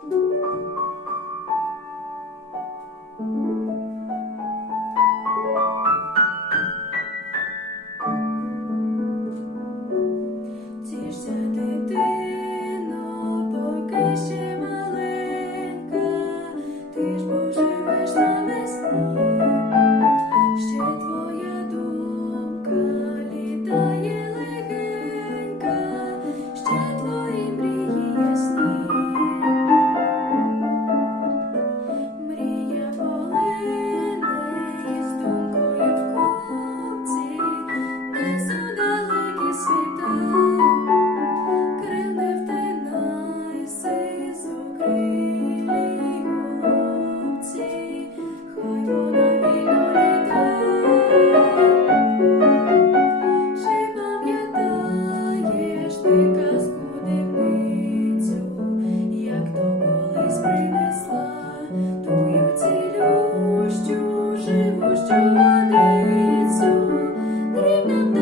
Tears that they did. дощу водицю, дрібно